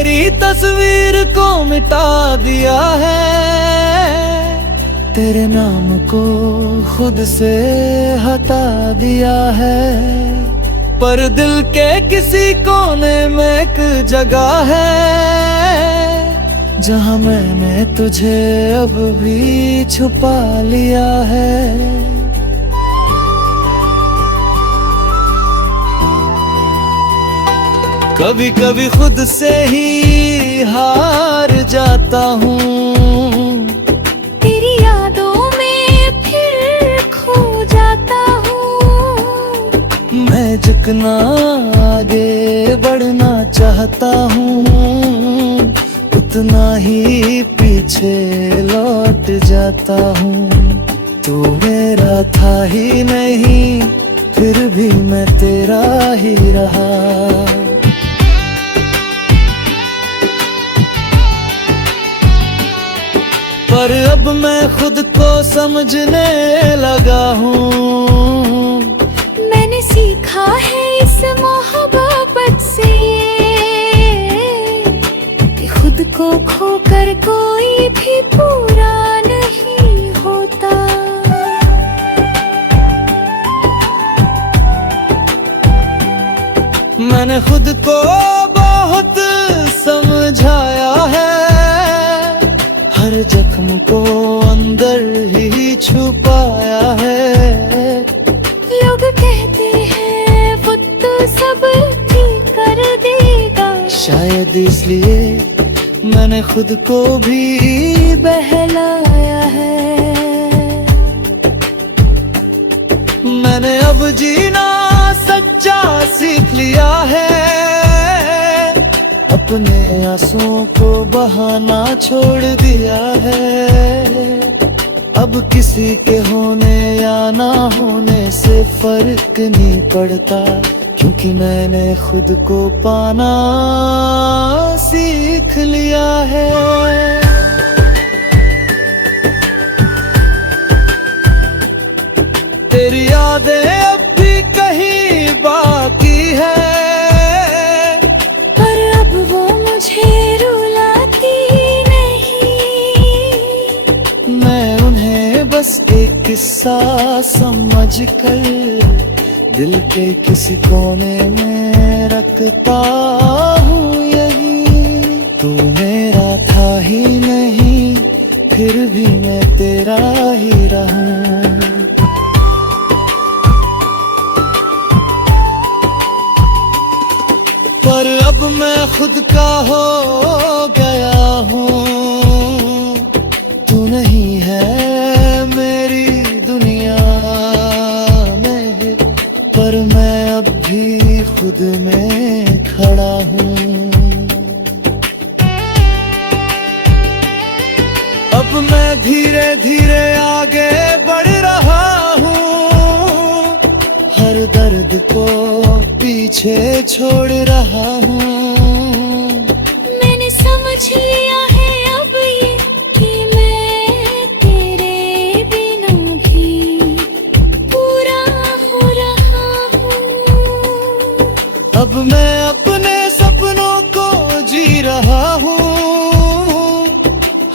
मेरी तस्वीर को मिटा दिया है, तेरे नाम को खुद से हटा दिया है। पर दिल के किसी कोने में एक जगह है, जहाँ मैंने तुझे अब भी छुपा लिया है। कभी कभी खुद से ही हार जाता हूँ, तेरी यादों में फिर खो जाता हूँ। मैं झुकना आगे बढ़ना चाहता हूँ, उतना ही पीछे लौट जाता हूँ। तू मेरा था ही नहीं, फिर भी मैं तेरा ही रहा। पर अब मैं खुद को समझने लगा हूँ। मैंने सीखा है इस मोहब्बत से कि खुद को खोकर कोई भी पूरा नहीं होता। मैंने खुद को बहुत समझाया है, हर जख्म को अंदर ही छुपाया है। लोग कहते हैं वो तो सब ठीक कर देगा, शायद इसलिए मैंने खुद को भी बहलाया है। मैंने अब जीना सच्चा सीख लिया है, अपने आंसुओं को बहाना छोड़ दिया है। अब किसी के होने या ना होने से फर्क नहीं पड़ता, क्योंकि मैंने खुद को पाना सीख लिया है। तेरी यादें अब भी कहीं बाकी है, मुझे रुलाती नहीं। मैं उन्हें बस एक किस्सा समझकर दिल के किसी कोने में रखता हूँ यही। तू मेरा था ही नहीं, फिर भी मैं तेरा ही रहूं। पर अब मैं खुद का हो गया हूँ, तू नहीं है मेरी दुनिया में, पर मैं अब भी खुद में खड़ा हूँ। अब मैं धीरे धीरे आगे बढ़ रहा हूँ, हर दर्द को पीछे छोड़ रहा हूँ। मैंने समझ लिया है अब ये कि मैं तेरे बिना भी पूरा हो रहा हूँ। अब मैं अपने सपनों को जी रहा हूँ,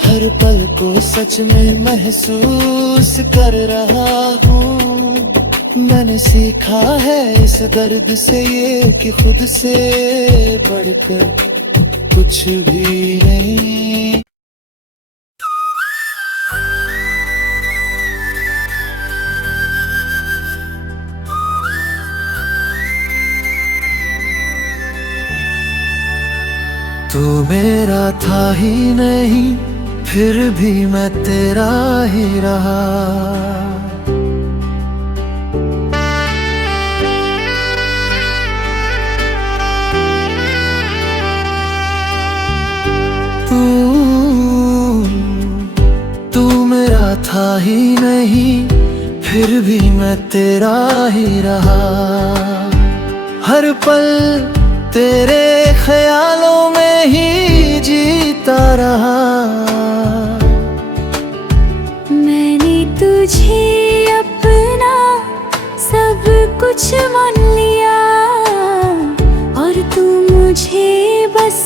हर पल को सच में महसूस कर रहा हूँ। मैंने सीखा है इस दर्द से ये कि खुद से बढ़कर कुछ भी नहीं। तू मेरा था ही नहीं, फिर भी मैं तेरा ही रहा। तू मेरा था ही नहीं, फिर भी मैं तेरा ही रहा। हर पल तेरे ख्यालों में ही जीता रहा। मैंने तुझे अपना सब कुछ मान लिया, और तू मुझे बस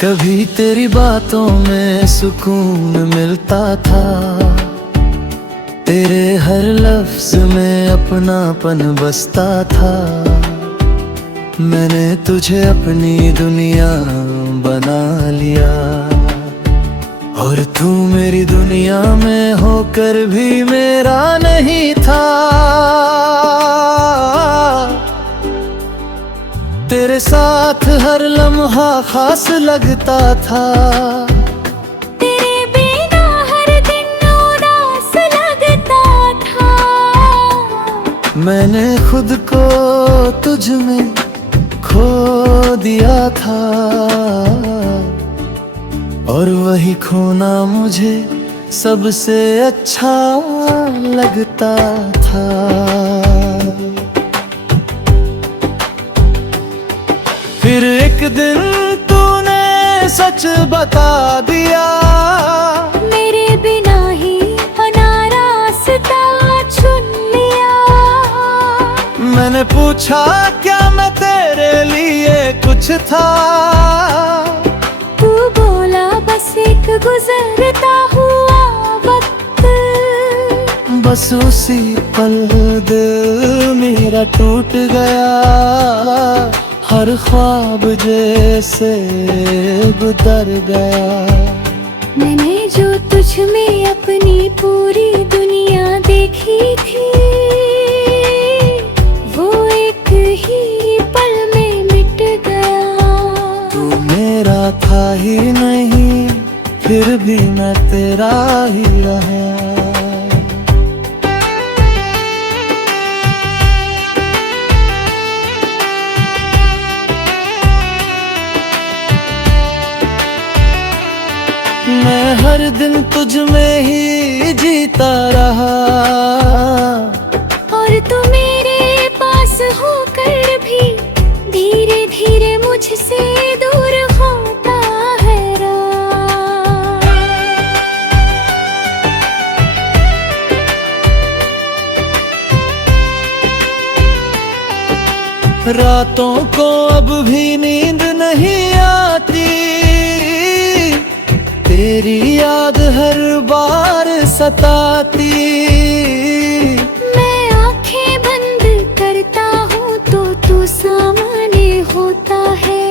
कभी तेरी बातों में सुकून मिलता था, तेरे हर लफ्ज में अपनापन बसता था। मैंने तुझे अपनी दुनिया बना लिया, और तू मेरी दुनिया में होकर भी मेरा नहीं था। तेरे साथ हर लम्हा खास लगता था, तेरे बिना हर दिन उदास लगता था। मैंने खुद को तुझ में खो दिया था, और वही खोना मुझे सबसे अच्छा लगता था। फिर एक दिन तूने सच बता दिया, मेरे बिना ही अनारास्ता चुन लिया। मैंने पूछा क्या मैं तेरे लिए कुछ था, तू बोला बस एक गुजरता हुआ वक्त। बस उसी पल दिल मेरा टूट गया, हर ख्वाब जैसे गुजर गया। मैंने जो तुझ में अपनी पूरी दुनिया देखी थी, वो एक ही पल में मिट गया। तू मेरा था ही नहीं, फिर भी मैं तेरा ही रहा। मैं हर दिन तुझ में ही जीता रहा, और तू मेरे पास होकर भी धीरे धीरे मुझसे दूर होता है रहा। रातों को अब भी नींद नहीं आती, तेरी याद हर बार सताती। मैं आंखें बंद करता हूँ तो तू सामने होता है,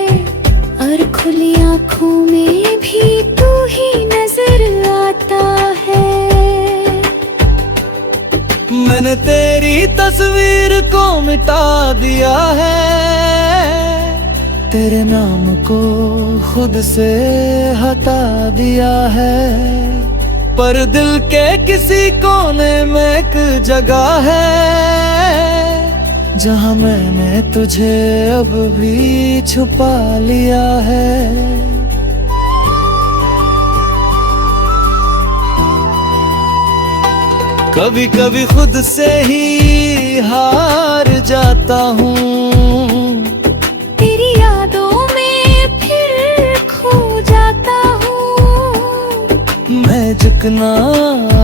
और खुली आंखों में भी तू ही नजर आता है। मैंने तेरी तस्वीर को मिटा दिया है, तेरे नाम को खुद से हटा दिया है। पर दिल के किसी कोने में एक जगह है, जहां मैंने तुझे अब भी छुपा लिया है। कभी कभी खुद से ही हार जाता हूँ, तेरी यादों में फिर खो जाता हूँ। मैं झुकना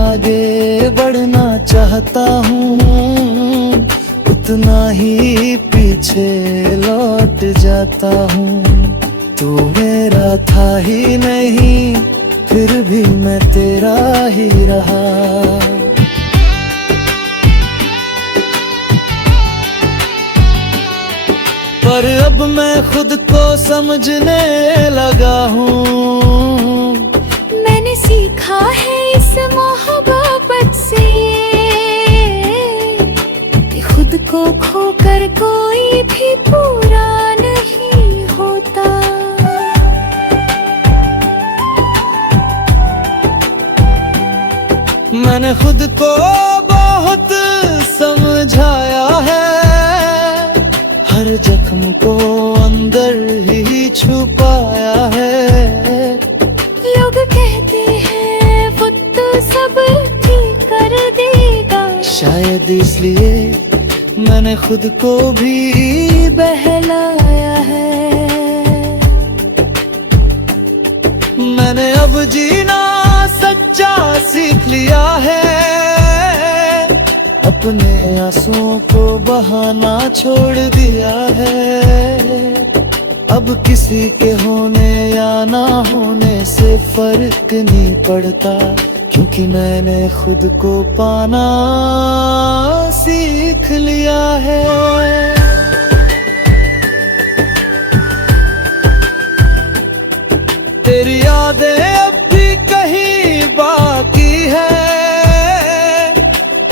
आगे बढ़ना चाहता हूँ, उतना ही पीछे लौट जाता हूँ। तू मेरा था ही नहीं, फिर भी मैं तेरा ही रहा। पर अब मैं खुद को समझने लगा हूँ, मैंने सीखा है इस मोहब्बत से कि खुद को खोकर कोई भी पूरा नहीं होता। मैंने खुद को बहुत समझाया है, हर जख्म को अंदर ही छुपाया है। लोग कहते हैं वो तो सब ठीक कर देगा, शायद इसलिए मैंने खुद को भी बहलाया है। मैंने अब जीना सच्चा सीख लिया है, अपने आंसुओं को बहाना छोड़ दिया है। अब किसी के होने या ना होने से फर्क नहीं पड़ता, क्योंकि मैंने खुद को पाना सीख लिया है। तेरी यादें अब भी कहीं बाकी है,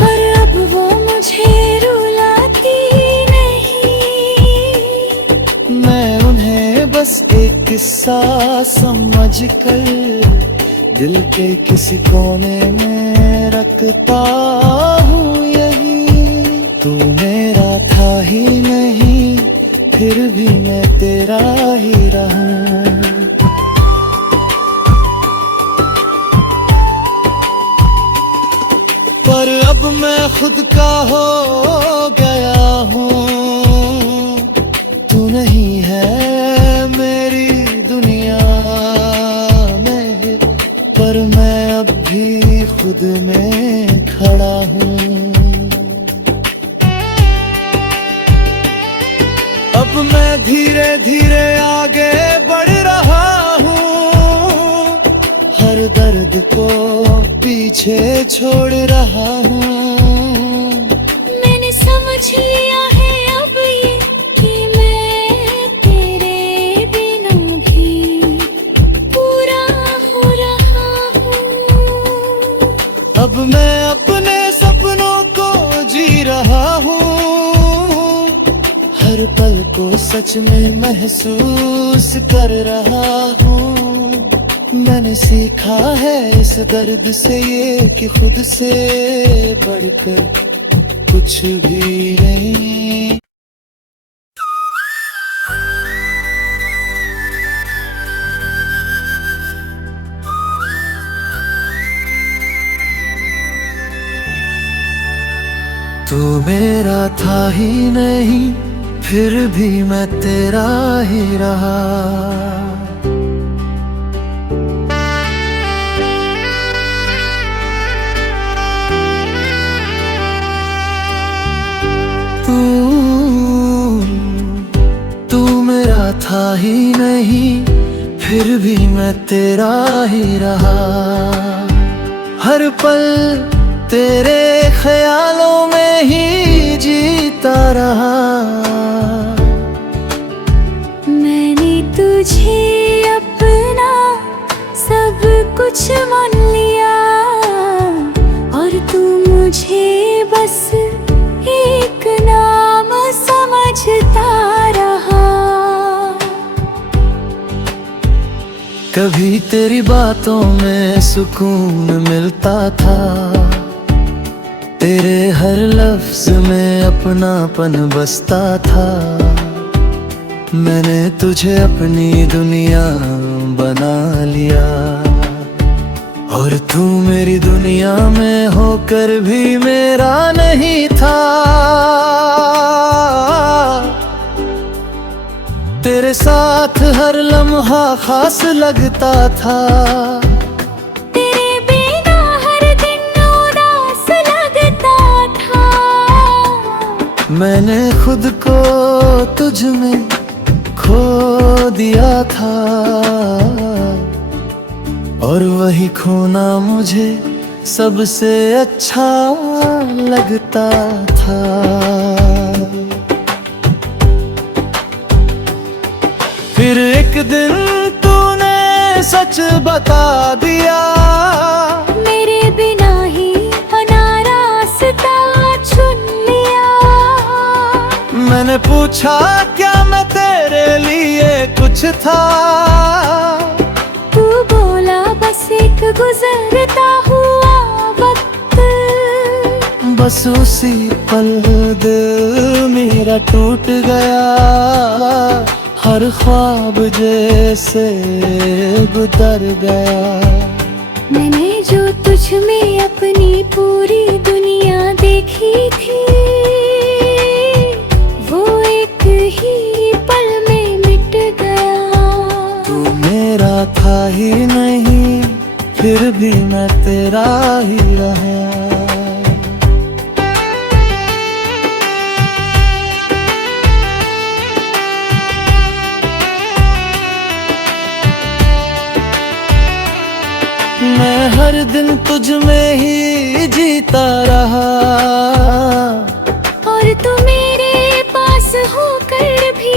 पर अब वो मुझे रुलाती नहीं। मैं उन्हें बस एक किस्सा समझकर दिल के किसी कोने में रखता हूँ यही। तू मेरा था ही नहीं, फिर भी मैं तेरा ही रहूं। पर अब मैं खुद का हो गया हूँ, तू नहीं है मेरी दुनिया में, पर मैं अब भी खुद में खड़ा हूँ। अब मैं धीरे धीरे आगे बढ़ रहा हूँ, हर दर्द को पीछे छोड़ रहा हूँ। मैंने समझ लिया है अब ये कि मैं तेरे बिना भी पूरा हो रहा हूँ। अब मैं अपने सपनों को जी रहा हूँ, हर पल को सच में महसूस कर रहा हूँ। मैंने सीखा है इस दर्द से ये कि खुद से बढ़कर कुछ भी नहीं। तू मेरा था ही नहीं, फिर भी मैं तेरा ही रहा। तू मेरा था ही नहीं, फिर भी मैं तेरा ही रहा। हर पल तेरे ख्यालों में ही जीता रहा। मैंने तुझे अपना सब कुछ मान लिया, और तू मुझे बस एक नाम समझता रहा। कभी तेरी बातों में सुकून मिलता था, तेरे हर लफ्ज में अपनापन बसता था। मैंने तुझे अपनी दुनिया बना लिया, और तू मेरी दुनिया में होकर भी मेरा नहीं था। तेरे साथ हर लम्हा खास लगता था, तेरे बिना हर दिन उदास लगता था। मैंने खुद को तुझ में खो दिया था, और वही खोना मुझे सबसे अच्छा लगता था। फिर एक दिन तूने सच बता दिया, मेरे बिना ही अनारास्ता चुन लिया। मैंने पूछा क्या मैं तेरे लिए कुछ था, तू बोला बस एक गुजरता हुआ वक्त। बस उसी पल दिल मेरा टूट गया, हर ख्वाब जैसे गुजर गया। मैंने जो तुझ में अपनी पूरी दुनिया देखी थी, वो एक ही पल में मिट गया। तू मेरा था ही नहीं, फिर भी मैं तेरा ही रहा। तुझ में ही जीता रहा। और तू मेरे पास होकर भी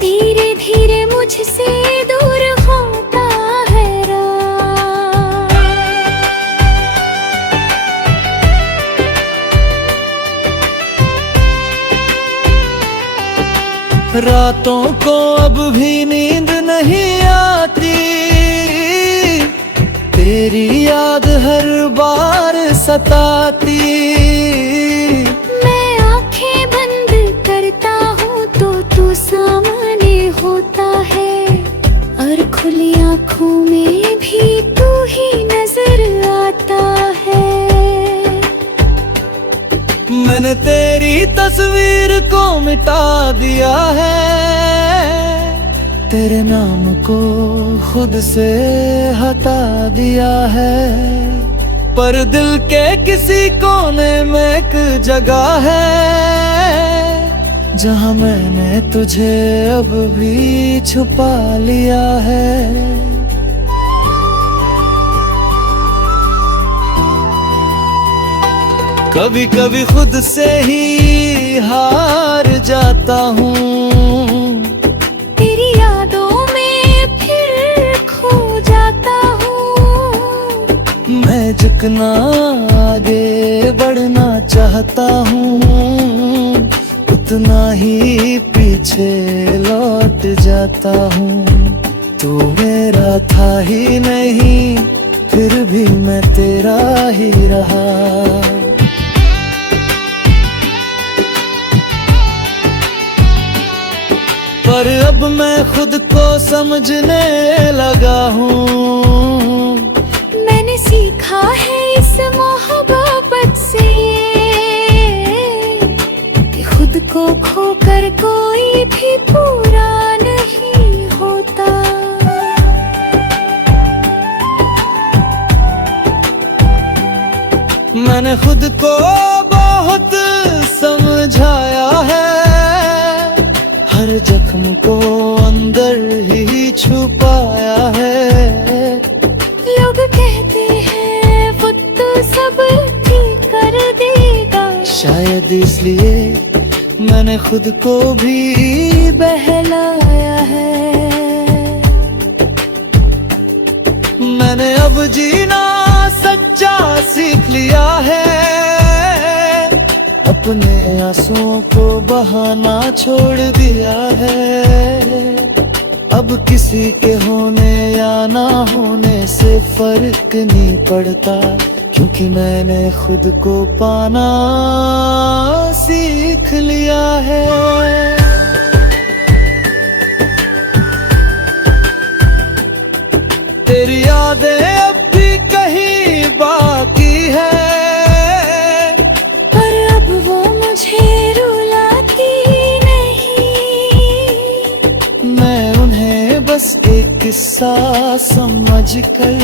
धीरे धीरे मुझसे दूर होता है रातों को अब भी नींद नहीं आती, तेरी याद हर बार सताती। मैं आंखें बंद करता हूँ तो तू सामने होता है, और खुली आंखों में भी तू ही नजर आता है। मैंने तेरी तस्वीर को मिटा दिया है, तेरे नाम को खुद से हटा दिया है। पर दिल के किसी कोने में एक जगह है, जहां मैंने तुझे अब भी छुपा लिया है। कभी कभी खुद से ही हार जाता हूँ, तेरी यादों में फिर खो जाता हूँ। मैं झुकना आगे बढ़ना चाहता हूँ, उतना ही पीछे लौट जाता हूँ। तू मेरा था ही नहीं, फिर भी मैं तेरा ही रहा। पर अब मैं खुद को समझने लगा हूँ, मैंने सीखा है इस मोहब्बत से कि खुद को खोकर कोई भी पूरा नहीं होता। मैंने खुद को बहुत समझाया है, हर जख्म को अंदर ही छुपाया है। लोग कहते हैं वो तो सब ठीक कर देगा, शायद इसलिए मैंने खुद को भी बहलाया है। मैंने अब जीना सच्चा सीख लिया है, अपने आंसुओं को बहाना छोड़ दिया है। अब किसी के होने या ना होने से फर्क नहीं पड़ता, क्योंकि मैंने खुद को पाना सीख लिया है। तेरी यादें अब भी कहीं बाकी है, मुझे रुलाती नहीं। मैं उन्हें बस एक किस्सा समझ कर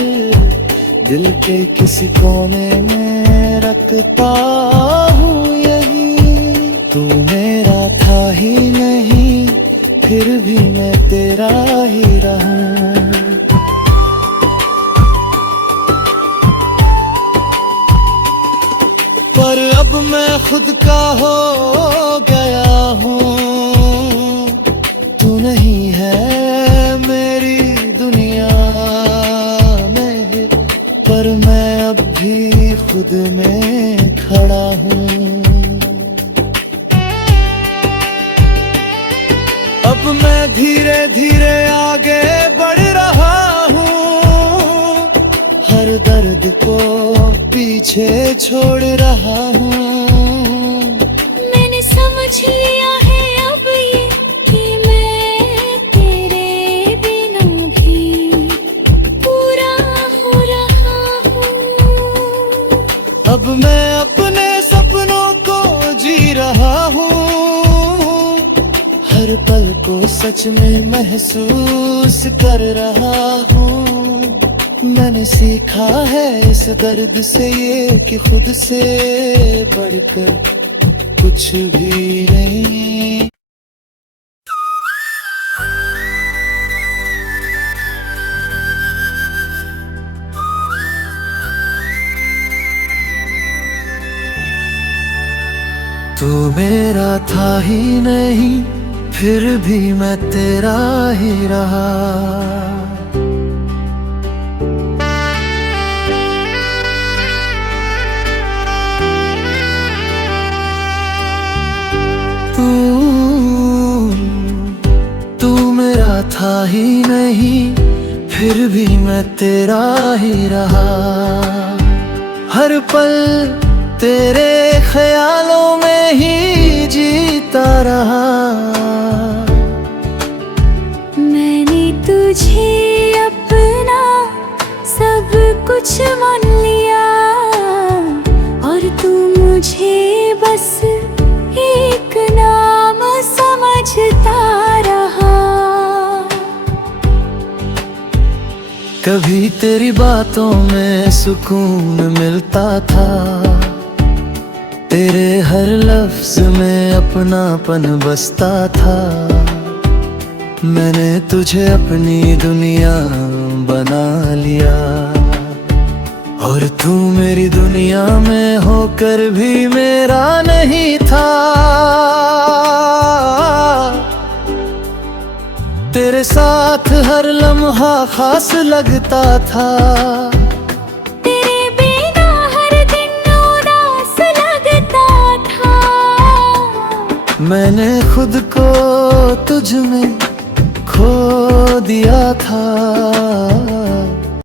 दिल के किसी कोने में रखता हूँ यही। तू मेरा था ही नहीं, फिर भी मैं तेरा ही रहूं। पर अब मैं खुद का हो गया हूँ, तू नहीं है मेरी दुनिया में, पर मैं अब भी खुद में खड़ा हूँ। अब मैं धीरे धीरे आगे बढ़ रहा हूँ, हर दर्द को पीछे छोड़ रहा हूँ। मैंने समझ लिया है अब ये कि मैं तेरे बिना भी पूरा हो रहा हूँ। अब मैं अपने सपनों को जी रहा हूँ, हर पल को सच में महसूस कर रहा हूँ। मैंने सीखा है इस दर्द से ये कि खुद से बढ़कर कुछ भी नहीं। तू मेरा था ही नहीं, फिर भी मैं तेरा ही रहा। तू मेरा था ही नहीं, फिर भी मैं तेरा ही रहा। हर पल तेरे ख्यालों में ही जीता रहा। मैंने तुझे अपना सब कुछ मान लिया, और तू मुझे बस एक नाम समझता रहा। कभी तेरी बातों में सुकून मिलता था, तेरे हर लफ्ज में अपनापन बसता था। मैंने तुझे अपनी दुनिया बना लिया, और तू मेरी दुनिया में होकर भी मेरा नहीं था। तेरे साथ हर लम्हा खास लगता था, तेरे बिना हर दिन उदास लगता था। मैंने खुद को तुझ में खो दिया था।